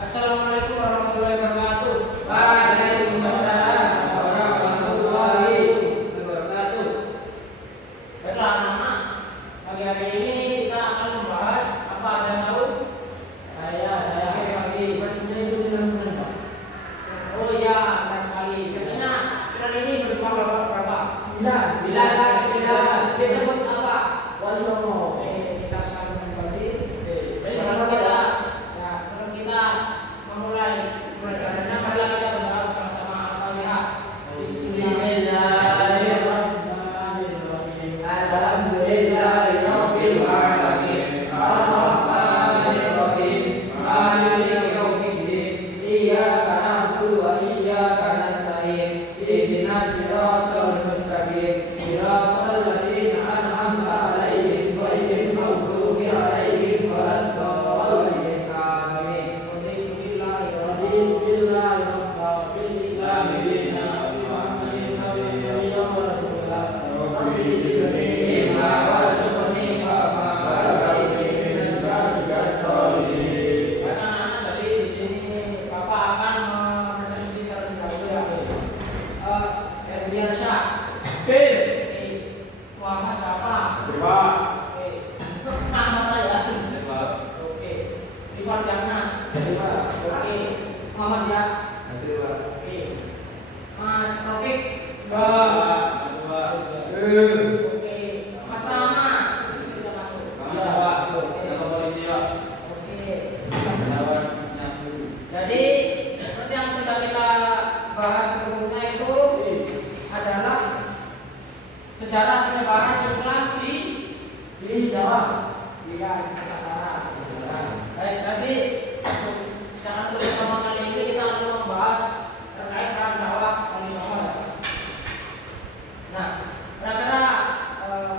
Assalamualaikum warahmatullahi wabarakatuh. Waalaikumsalam warahmatullahi wabarakatuh. Baiklah anak-anak, pagi hari ini kita akan membahas apa ada yang tahu? Saya Pagi. Oh iya, benar sekali. Biasanya bulan ini berjumlah berapa? 9 Disebut apa? Wali Songo. Kita sekarang kembali. Jadi Sama sebelum kita memulai pelajarannya, marilah kita berdoa bersama-sama. Al-Fatihah. Bismillahirrahmanirrahim. Alhamdulillahirabbil alamin. Arrahmanirrahim. Maliki yaumiddin. Iyyaka na'budu wa iyyaka nasta'in. Ihdinas siratal mustaqim. Siratal ladzina an'amta 'alaihim ghairil maghdubi 'alaihim waladdallin. Amin. Anak-anak, jadi di sini Bapak akan mempresentasi terlebih dahulu ya. Herdiansyah, Muhammad Rafa, Muhammad Raya, Rifan Diagnas, Muhammad Ya, Mas Taufik, Mas Rama, sudah masuk. Jadi seperti yang sudah kita bahas sebelumnya itu adalah sejarah penyebaran Islam di Jawa, di Nusantara. Baik, jadi secara untuk pertama kali ini kita akan membahas terkait dengan dakwah Wali Songo. Nah, kira-kira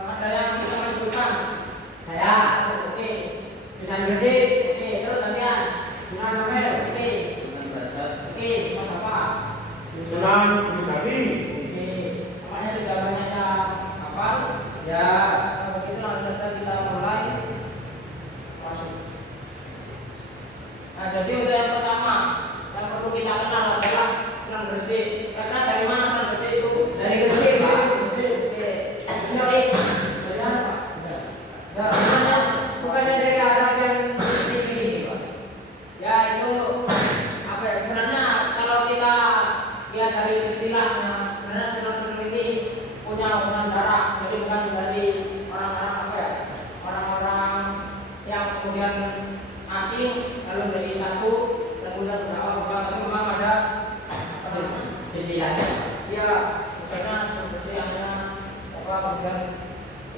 ada yang bisa menyebutkan? Saya Oke, Sunan Gresik, oke, terus gantian. Sunan Ampel, Oke, Mas apa? Sunan Gunung Jati. Oke, namanya sudah banyak yang hafal. ya. Kalau begitu langsung saja kita mulai masuk. Nah, jadi untuk yang pertama yang perlu kita kenal adalah Sunan Gresik. Karena dari mana Sunan Gresik itu? Dari Gresik, Pak. Oke, jadi dari mana, Pak? Bukannya dari Arab yang ini, Pak. Ya itu apa ya, sebenarnya kalau kita lihat dari silsilahnya, sebenarnya Sunan ini punya hubungan darah, jadi bukan dari orang-orang apa ya, orang-orang yang kemudian asing lalu menjadi satu dan kemudian berdakwah, bukan, tapi memang ada apa namanya, Silsilah. ya misalnya seperti hanya apa kemudian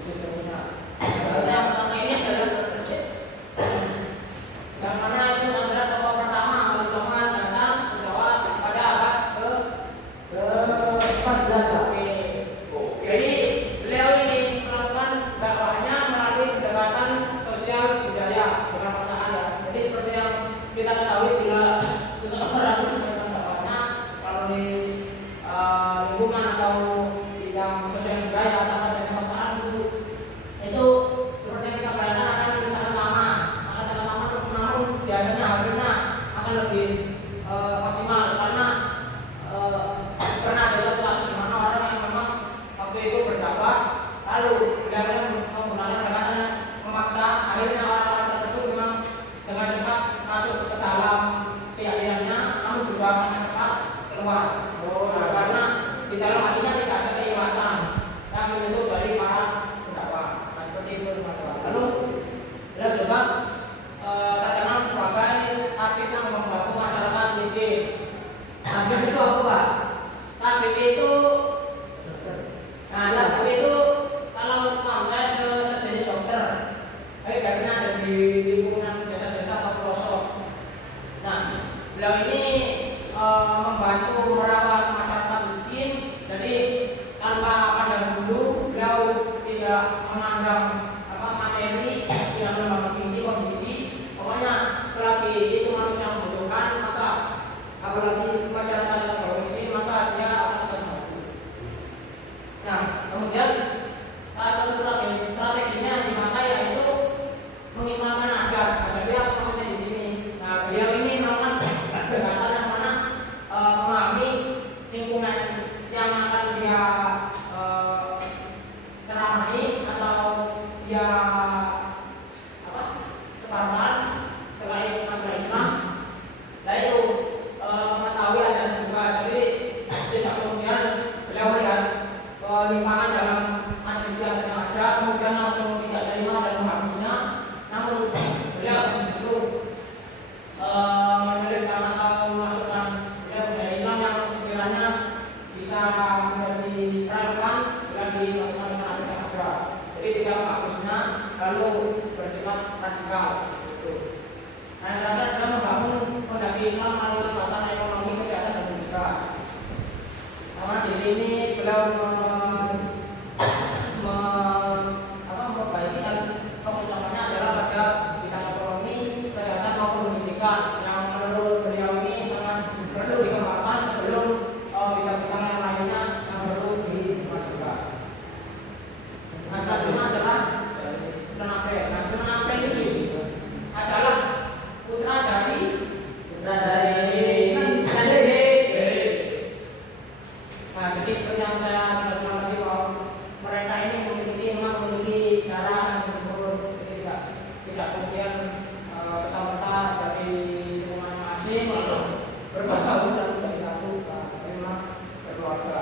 itu sebetulnya. Yang pertama ini adalah Sunan Gresik. Yang mana itu adalah tokoh pertama Wali Songo datang ke Jawa pada abad ke-14. Jadi beliau ini melakukan dakwahnya melalui pendekatan sosial budaya, bukan percakapan ya. Jadi seperti yang kita ketahui bila seseorang melakukan dakwahnya kalau di lingkungan atau bidang sosial budaya atau ada kemaksaan itu seperti yang kita bayangkan akan sangat lama, namun biasanya hasilnya akan lebih maksimal karena pernah ada suatu kasus di mana orang yang memang waktu itu berdakwah lalu beliau menggunakan pendekatan yang memaksa, akhirnya orang-orang tersebut memang dengan cepat masuk ke dalam keyakinannya, namun juga sangat cepat keluar. Nah, karena di dalam hatinya tidak ada keikhlasan yang menyentuh dari para pendakwah. Nah, seperti itu teman-teman. Lalu beliau juga terkenal sebagai tabib yang membantu masyarakat miskin. Tabib itu apa, Pak? Tabib itu, tabib itu kalau saya sejenis dokter, tapi biasanya ada di lingkungan desa-desa atau pelosok. Nah, beliau ini membantu merawat masyarakat miskin. Jadi tanpa pandang bulu, beliau tidak memandang materi, tidak memandang visi kondisi. Pokoknya selagi itu manusia membutuhkan, maka apalagi masyarakat yang bawah miskin, maka dia akan sesuatu. Nah, kemudian salah satu strateginya yang dipakai yaitu mengislamkan adat. Jadi apa maksudnya di sini? Nah, beliau ini melakukan tahun dan menjadi satu memang berkeluarga.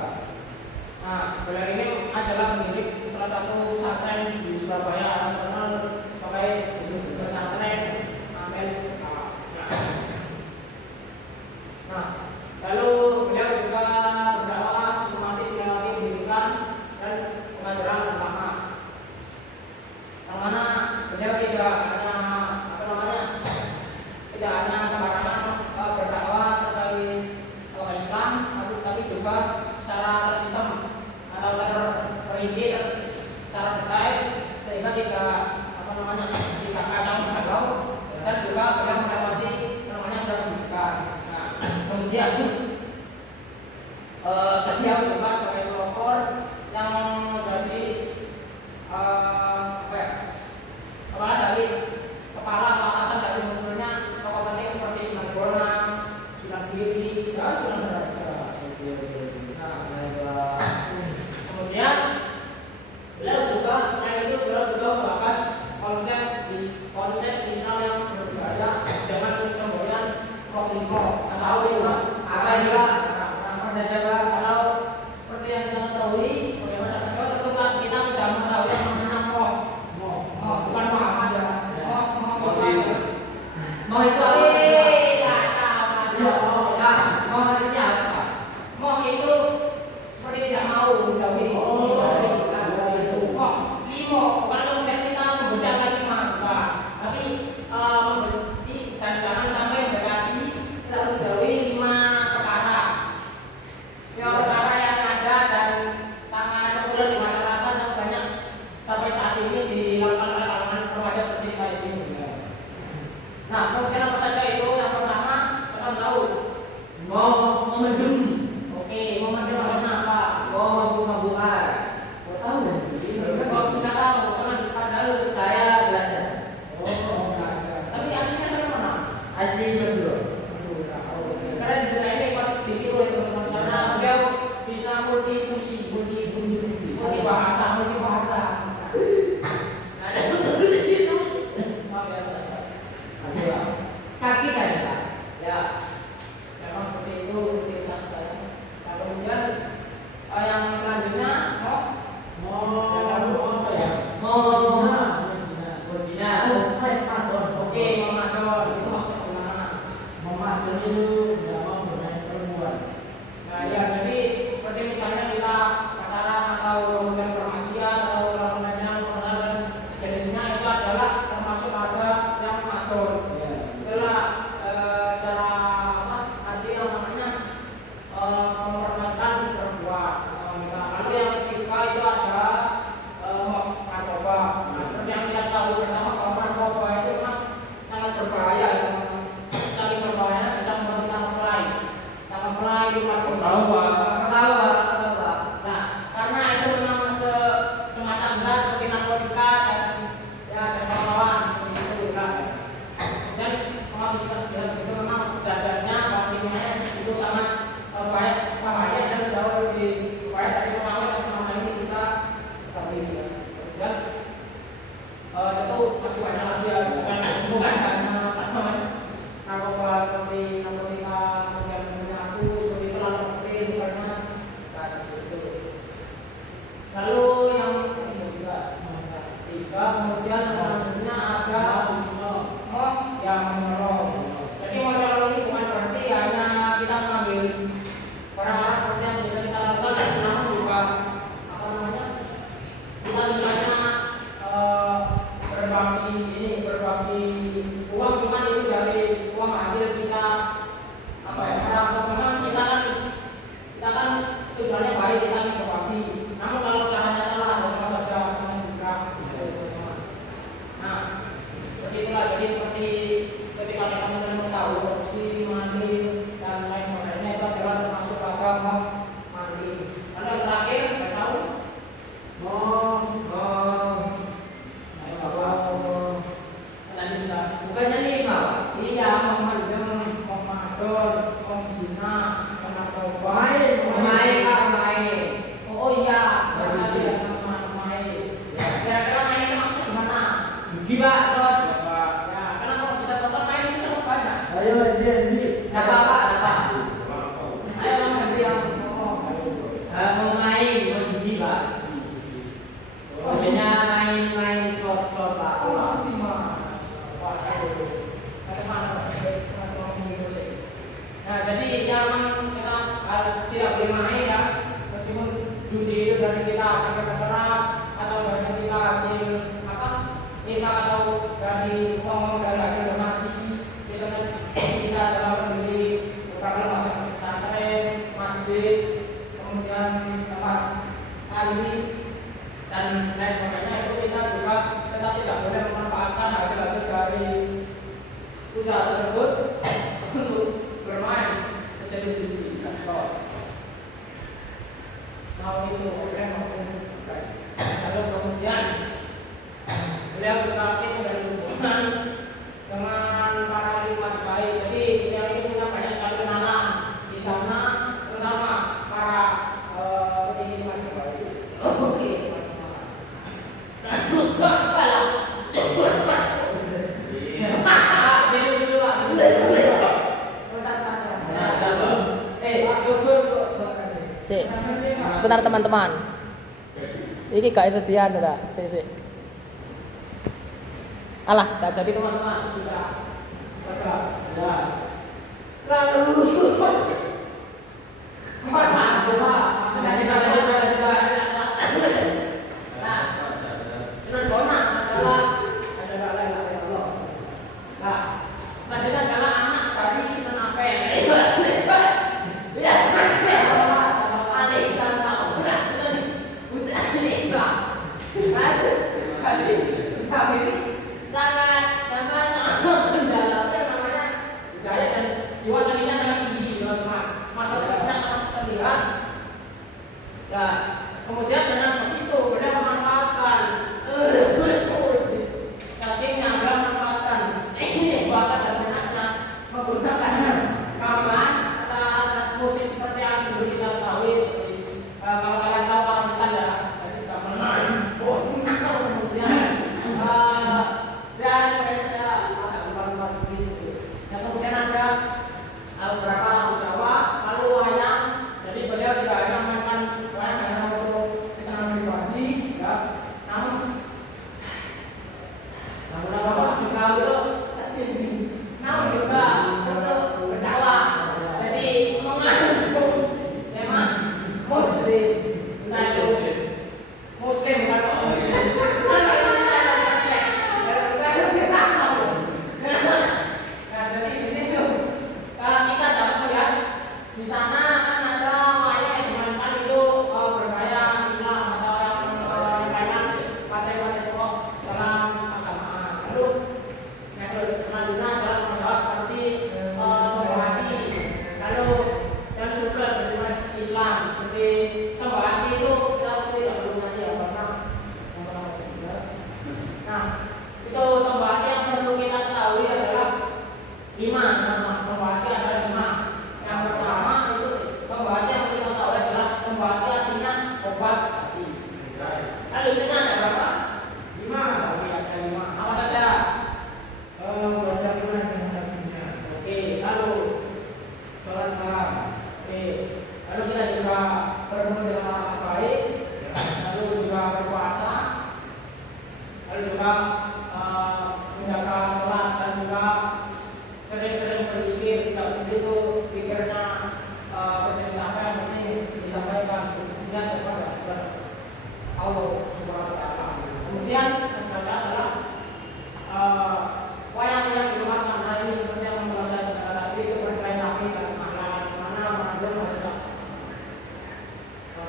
Nah, beliau ini adalah pemilik salah satu pesantren di Surabaya yang terkenal pakai pesantren Amen. Nah, lalu beliau juga berdakwah sistematis melewati pendidikan dan pengajaran agama. Yang mana beliau tidak hanya sembarangan berdakwah terkait agama Islam, tapi juga secara tersistem atau terperinci secara detail sehingga tidak kacau balau, dan juga beliau melewati pendidikan. Nah, kemudian beliau juga sebagai pelopor yang menjadi kepala dari atasan dari munculnya tokoh penting seperti Sunan Bonang, Sunan Giri, dan Sunan Raja. Kemudian beliau juga selain itu beliau juga membahas konsep Islam yang berbeda dengan semboyan Roklimo. Tahu ya apa itu Pak? Kalau seperti yang kita ketahui, bagaimana tentu kan kita sudah mengetahui yang namanya bukan Muhammad ya. Mau itu apa? Mau artinya apa? Mau itu seperti tidak mau menjauhi dari itu. Limo, bukan kemudian kita membenci lima, bukan. Tapi membenci dan jangan sampai mendekati kita menjauhi 5 perkara. Perkara yang ada dan sangat populer di masyarakat yang banyak sampai saat ini dilakukan oleh kalangan remaja seperti kita ini. Nah, kemudian apa saja itu? Yang pertama, kita tahu mau memendung. Oke, memendung maksudnya apa? Mau mabuk-mabukan. Tahu? Kalau bisa tahu, soalnya padahal saya belajar. Tapi aslinya saya mana? Asli berdua. Karena di dunia ini patut ditiru ya teman-teman, karena beliau bisa multifungsi, multi bahasa. Nah, itu maaf ya saya. Kaki tadi Pak. Ya, memang seperti itu rutinitas saya. Nah, kemudian yang selanjutnya Oke, memadon itu maksudnya gimana? Memadon itu dalam bermain perempuan. Nah ya, jadi seperti misalnya kita pacaran atau kemudian bermaksiat atau melakukan dan sejenisnya, itu adalah termasuk ada yang madon. Itulah cara arti yang namanya mempermainkan perempuan. Lalu yang ketiga itu ada narkoba. Nah, seperti yang kita tahu bersama bahwa narkoba itu memang sangat berbahaya. Saling berbahaya bisa membuat kita fly di narkoba. Nah, karena itu memang semacam zat seperti narkotika dan kawan-kawan seperti itu kan. Dan menghabiskan itu memang jajarnya, bahannya itu sangat bahaya dan jauh lebih bahaya dari pengalaman yang selama ini kita ketahui ya. Dan itu masih banyak lagi ya, bukan hanya narkoba seperti narkotika, kemudian menyapu seperti itu, lalu misalnya seperti itu. Lalu yang tiga, kemudian selanjutnya ada yang menyolong. Jadi menyolong ini bukan berarti hanya kita mengambil barang-barang seperti yang bisa kita lakukan, namun juga kita misalnya berbagi uang, cuman itu dari uang hasil kita memang kita kan tujuannya baik, kita ingin berbagi. Namun kalau caranya salah, sama saja semuanya juga. Nah, seperti itulah. Jadi seperti ketika kita misalnya mengetahui korupsi, mandi dan lain sebagainya, itu adalah termasuk agama mandi. Lalu yang terakhir, kita tahu bukannya 5, iya, memadon, zina, narkoba, main. Oh iya, main. Kira-kira main itu maksudnya gimana? Judi Pak, terus. Ya, karena kalau bisa tonton main itu sangat banyak. Ayo, ini. Apa? Nah, jadi ya memang kita harus tidak boleh main ya, meskipun judi itu dari kita hasil kerja keras atau dari kita hasil apa, infak atau dari uang dari hasil donasi, misalnya kita dalam membeli beberapa lembaga seperti pesantren, masjid, kemudian tempat ahli dan lain sebagainya, itu kita juga tetap tidak boleh memanfaatkan hasil-hasil dari usaha tersebut untuk bermain seperti judi. Mau itu offline maupun bukan. Lalu kemudian beliau juga aktif dari hubungan dengan para lima baik. Jadi beliau ini punya banyak sekali kenalan di sana, terutama para petinggi majlis baik. Oke. Dan juga malah minum dulu Pak. Bentar teman-teman. Iki gak iso dian ta. Sik. Alah, gak jadi teman-teman sudah bergerak. Ya. Lalu mana Pak? Sudah Nah, sunan bonang adalah la ilaha illallah. Nah, selanjutnya adalah anak dari Sunan Ampel. Ya, sangat mendalamnya namanya budaya dan jiwa seninya sangat tinggi, teman-teman. Masa depannya sangat terlihat. Nah, kemudian dengan begitu beliau memanfaatkan saking dalam memanfaatkan bakat dan minatnya menggunakan gamelan atau musik seperti yang dulu kita ketahui, seperti kalau kalian tahu orang Bintan ya, jadi gamelan, kemudian dan saya agak lupa seperti itu. Dan kemudian ada beberapa lagu Jawa, lalu wayang. Jadi beliau tidak hanya memainkan wayang hanya untuk kesenangan pribadi, ya. Namun juga untuk berdakwah. Jadi mengandung memang muslim, muslim bukan di sana kan ada wayang yang dimainkan itu bergaya Islam atau yang kaitan partai-partai pokok dalam keagamaan. Lalu yang selanjutnya adalah masalah seperti Tombahati. Lalu yang juga berhubungan Islam seperti Tombahati itu kita tidak perlu nanti ya karena nah itu Tombahati yang perlu kita ketahui adalah 5 nama. Tombahati ada 5. Yang pertama itu Tombahati yang kita tahu adalah Tombahati artinya obat hati. Lalu sini ada berapa? 5. Oke, ada 5. Apa saja? Baca Quran dengan hatinya. Oke, lalu sholat malam. Oke, lalu kita juga bertemu dengan orang baik. Lalu juga berpuasa. Lalu juga menjaga sholat dan juga sering-sering berzikir. Tidak begitu pikirnya berjenis apa yang penting disampaikan kemudian kepada Allah Subhanahu wa taala. Kemudian yang selanjutnya adalah wayang yang digunakan. Nah ini seperti yang telah saya sampaikan tadi, itu berkait lagi dan mana mengandung ada.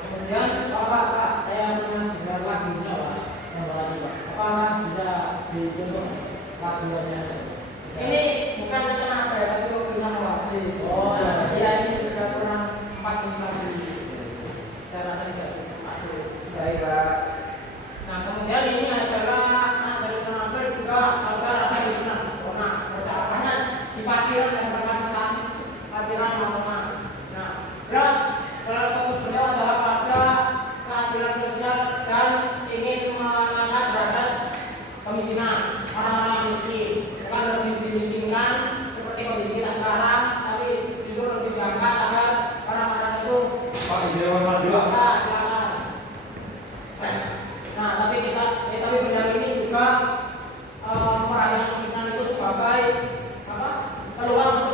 Kemudian Pak, saya punya dengar lagunya Pak, yang tadi Pak. Apakah bisa dicontoh lagunya? Ini bukan kenapa ya, tapi waktunya waktu. Oh ya, ini sudah kurang 4 menit lagi. Saya rasa tidak cukup. Baik Pak. Nah kemudian ini adalah dari Sunan juga saudara dari Sunan Bonang. Percakapannya di Paciran dan Perkasitan, Paciran teman-teman. Nah, berat kalau fokus beliau adalah pada keadilan sosial dan ingin mengangkat derajat kemiskinan orang-orang yang miskin. Bukan lebih dimiskinkan seperti kondisi kita sekarang, tapi justru lebih diangkat agar orang-orang itu Pak Ijawan Madura. Silakan. Nah, tapi beliau ini juga merayakan kemiskinan itu sebagai peluang untuk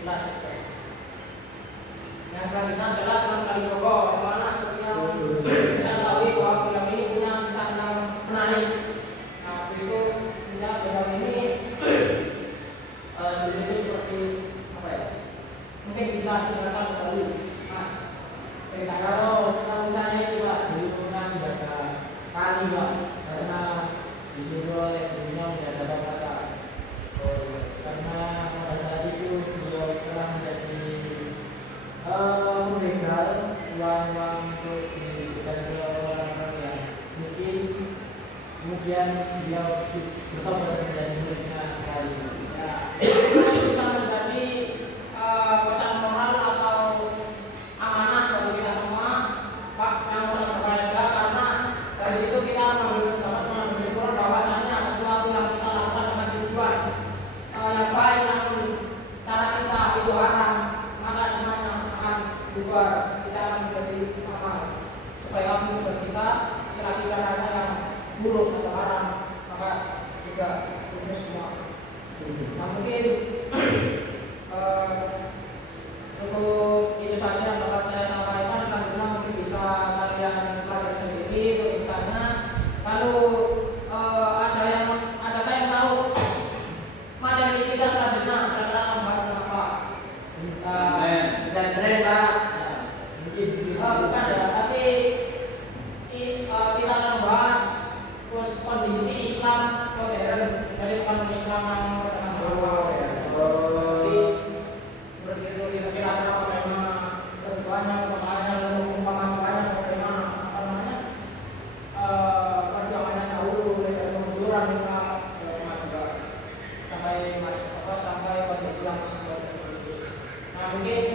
jelas. Yang selanjutnya adalah Sunan Kalijogo, yang mana seperti yang kita tahu bahwa film ini punya kisah yang menarik. Nah, itu punya film ini itu seperti apa ya? Mungkin bisa dijelaskan kembali, Mas. Kalau misalnya itu Pak, dulu kan menjaga kali Pak, karena disuruh oleh beliau menjaga kata. Karena pada saat itu beliau telah menjadi pembegal uang-uang untuk diberikan ke orang-orang yang miskin. Kemudian beliau bertobat menjadi muridnya kali. Ya, itu bisa menjadi pesan moral atau amanah bagi kita semua, Pak, yang sangat berharga, karena dari situ kita dapat mengambil kesimpulan bahwasanya sesuatu yang kita lakukan dengan tujuan yang baik, namun cara kita itu haram, maka semuanya akan juga kita akan menjadi amal. Supaya tujuan kita selagi caranya yang buruk atau haram, maka juga itu semua. Nah, mungkin untuk itu saja yang dapat saya sampaikan. Selanjutnya mungkin bisa kalian pelajari sendiri untuk sisanya. Lalu adakah yang tahu materi kita selanjutnya adalah membahas tentang apa? Dan keren Pak. Mungkin bukan ya, tapi kita akan membahas terus kondisi Islam modern dari Islam yang begitu kira-kira bagaimana kebutuhannya, perkembangannya, lalu pemajuannya, bagaimana apa namanya perjuangannya dahulu dari kemunduran hingga juga sampai kondisi yang nah mungkin